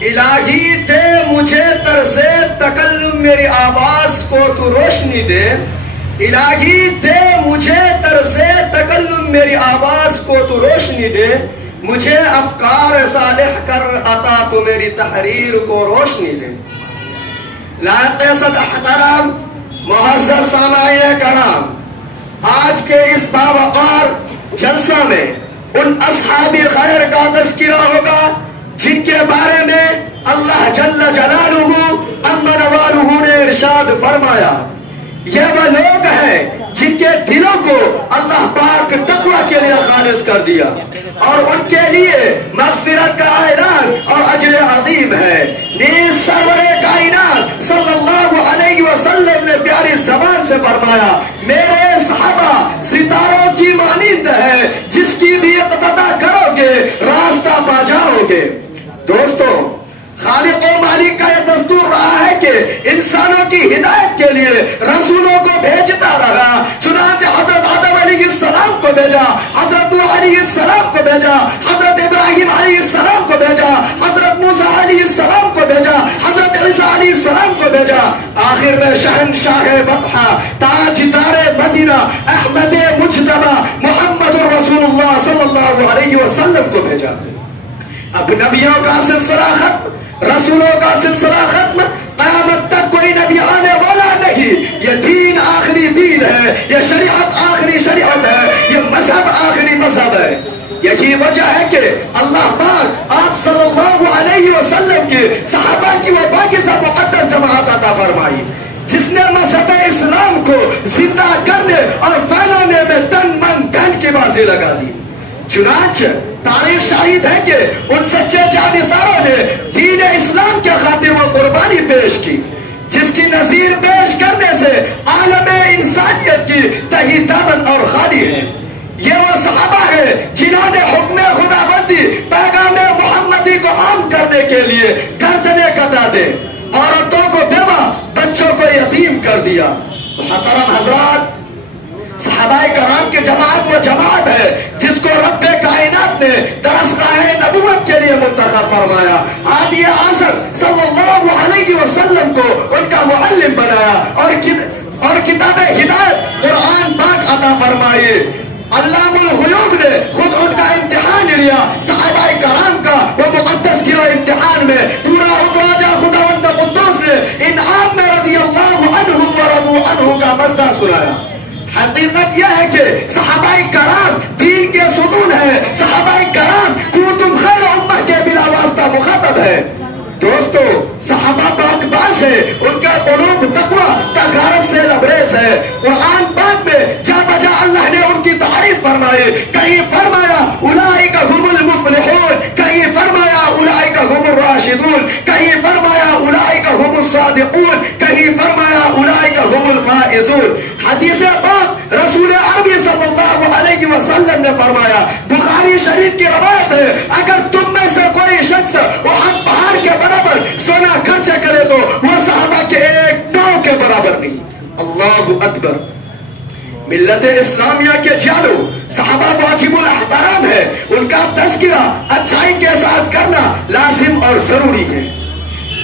الہی دے مجھے طرز تکلم میری آواز کو تو روشنی دے، الہی دے مجھے طرز تکلم میری آواز کو تو روشنی دے، مجھے افکار صالح کر عطا تو میری تحریر کو روشنی دے۔ لائق صد احترام معزز سامعین کرام، آج کے اس باوقار جلسہ میں ان اصحاب خیر کا تذکرہ ہوگا جن کے بارے میں اللہ جل جلالہ عما نوالہ نے ارشاد فرمایا، یہ وہ لوگ ہیں جن کے دلوں کو اللہ پاک تقوی کے لیے خالص کر دیا، اور ان کے لیے مغفرت کا اعلان اور اجر عظیم ہے۔ نیز سرور کائنات صلی اللہ علیہ وسلم نے پیاری زبان سے فرمایا، میرے صحابہ ستاروں کی مانند ہے، جس کی بھی اقتدا کرو گے راستہ پا جاؤ گے۔ دوستو، خالق و مالک کا یہ دستور رہا ہے کہ انسانوں کی ہدایت کے لیے رسولوں کو بھیجتا رہا، چنانچہ حضرت آدم علیہ السلام کو بھیجا، حضرت نوح علیہ السلام کو بھیجا، حضرت ابراہیم علیہ السلام کو بھیجا، حضرت موسیٰ علیہ السلام کو بھیجا، حضرت عیسیٰ علیہ السلام کو بھیجا، آخر میں شہنشاہ بطحہ تاجدار مدینہ احمد مجتبی محمد رسول اللہ صلی اللہ علیہ وسلم کو بھیجا۔ اب نبیوں کا سلسلہ ختم، رسولوں کا سلسلہ ختم، قیامت تک کوئی نبی آنے والا نہیں، یہ دین آخری دین ہے، یہ شریعت آخری شریعت ہے، یہ مذہب آخری مذہب ہے۔ یہی وجہ ہے کہ اللہ پاک آپ صلی اللہ علیہ وسلم کے صحابہ کی وہ پاکیزہ مقدس جماعت عطا فرمائی جس نے مذہب اسلام کو زندہ کرنے اور پھیلانے میں تن من دھن کی بازی لگا دی۔ چنانچہ تاریخ شاہد ہے کہ ان سچے جانبداروں نے دین اسلام کے خاطر وہ قربانی پیش کی جس کی نظیر پیش کرنے سے عالم انسانیت کی تہی دامن اور خالی ہے۔ یہ وہ صحابہ ہیں جنہوں نے حکم خداوندی پیغام محمدی کو عام کرنے کے لیے گردنیں کٹا دے، عورتوں کو بیوہ، بچوں کو یتیم کر دیا۔ محترم حضرات، صحابہ کرام کی جماعت وہ جماعت ہے جس کو رب کائنات نے درسگاہ نبوت کے لیے منتخب فرمایا، ہادی اعظم صلی اللہ علیہ وسلم کو ان کا معلم بنایا اور کتاب ہدایت قرآن پاک عطا فرمائی۔ علام الغیوب نے خود ان کا امتحان لیا، صحابہ کرام کا وہ مقدس کیا امتحان میں پورا اتراجہ خداوند قدوس نے انعام میں رضی اللہ عنہم ورضوا عنہ کا مزدہ سنایا۔ حقیقت یہ ہے کہ صحابہ کرام دین کے ستون ہیں، صحابہ کرام کنتم خیر امہ کے بلا واسطہ مخاطب ہے۔ دوستو، صحابہ پاک باز ہے، ان کا قلوب تقوی طہارت سے لبریز ہے۔ قرآن پاک میں جا بجا اللہ نے ان کی تعریف فرمائی، کہیں فرمایا اولئک هم المفلحون، کہیں فرمایا اولئک هم الراشدون، کہیں فرمایا اولئک هم الصادقون، کہیں فرمایا اولئک هم الفائزون۔ حدیث پاک رسول عربی صلی اللہ علیہ وسلم نے فرمایا، بخاری شریف کی روایت ہے، اگر تم میں سے کوئی شخص احد پہاڑ کے برابر سونا خرچ کرے تو وہ صحابہ کے ایک پاؤں کے برابر نہیں۔ اللہ اکبر۔ ملت اسلامیہ کے جالو صحابہ واجب الاحترام ہے، ان کا تذکرہ اچھائی کے ساتھ کرنا لازم اور ضروری ہے۔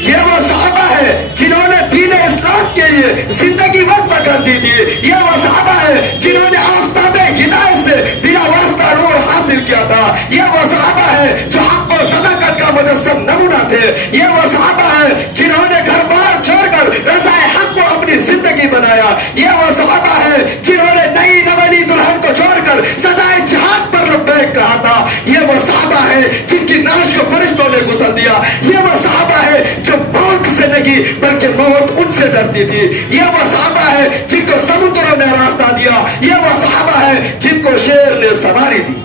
یہ وہ صحابہ ہے جنہوں نے دین اسلام کے لیے زندگی وقف کر دی تھی، یہ وہ صحابہ ہے جنہوں نے آفتاب ہدایت سے بلا واسطہ نور حاصل کیا تھا، یہ وہ صحابہ ہے جو حق و صداقت کا مجسم نمونہ تھے، یہ وہ صحابہ ہے جنہوں نے گھر بار چھوڑ کر رضا حق کو اپنی زندگی بنایا، یہ وہ صحابہ ہے جنہوں نے نئی نولی دلہن کو چھوڑ کر صدائے جہاد پر لبیک کہا تھا، یہ وہ صحابہ ہے جن کی نعش کو فرشتوں نے غسل دیا، یہ وہ صحابہ ہے جو موت سے نہیں بلکہ موت ان سے ڈرتی تھی، یہ وہ صحابہ ہے جن کو سمندروں نے راستہ دیا، یہ وہ صحابہ ہے جن کو شیر نے سواری دی۔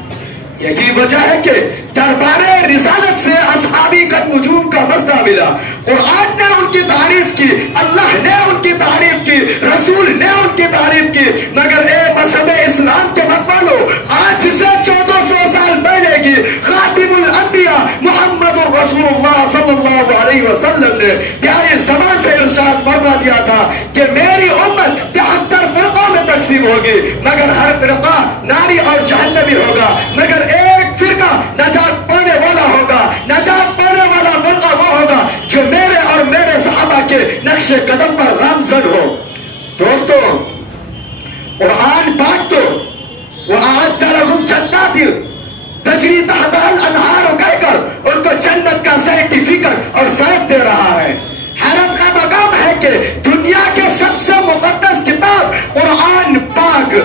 یہی وجہ ہے کہ دربار رسالت سے اصحابی قد نجوم کا مزدہ ملا۔ قرآن نے ان کی تعریف کی، اللہ نے ان کی تعریف کی، رسول نے ان کی تعریف کی، مگر اے مذہب اسلام کے مت والو، آج سے 1400 سال پہلے کی خاتم الانبیاء محمد رسول اللہ صلی اللہ علیہ وسلم نے پیاری زبان سے ارشاد فرما دیا تھا کہ میری امت 73 فرقوں میں تقسیم ہوگی، مگر ہر فرقہ ناری اور جہنمی ہوگا، مگر ایک فرقہ نجات پانے والا ہوگا۔ نجات پانے والا فرقہ وہ نقش قدم پر گامزن ہو۔ دوستو قرآن پاک تو وَأَعَدَّ لَهُمْ جَنَّاتٍ تجری تحت الانہار کہہ کر ان کو جنت کا سرٹیفکیٹ اور ذائق دے رہا ہے۔ حیرت کا مقام ہے کہ دنیا کے سب سے مقدس کتاب قرآن پاک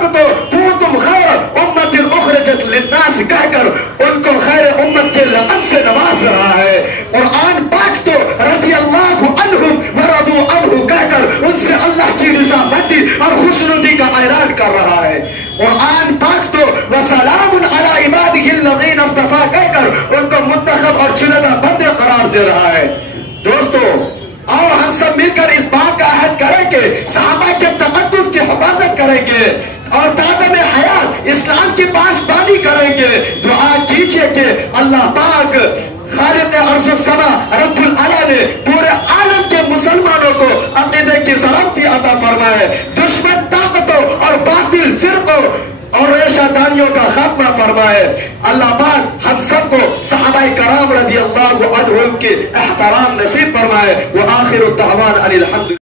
کو کنتم خیر امت اخرجت للناس کہہ کر ان کو خیر امت کے لقب سے نواز رہا ہے۔ قرآن پاک تو رضی اللہ عنہم ورضوا عنہ کہہ کر ان سے اللہ کی رضامندی اور خوشنودی کا اعلان کر رہا ہے۔ قرآن پاک تو وسلام علی عبادہ الذین اصطفیٰ کہہ کر ان کو منتخب اور چنندہ بندے قرار دے رہا ہے۔ دوستو آؤ ہم سب مل کر اس بات کا عہد کریں کہ صحابہ کے تقدس کی حفاظت کریں گے اور تعدم حیات اسلام کی پاسبانی کریں گے۔ دعا کیجئے کہ اللہ پاک خالق ارض و سما رب العلا نے پورے عالم کے مسلمانوں کو عقیدے کی سلامتی عطا فرمائے، دشمن طاقتوں اور باطل فرقوں اور ریشہ دانیوں کا خاتمہ فرمائے۔ اللہ پاک ہم سب کو صحابہ کرام رضی اللہ عنہم کے احترام نصیب فرمائے۔ وآخر الدعوان ان الحمد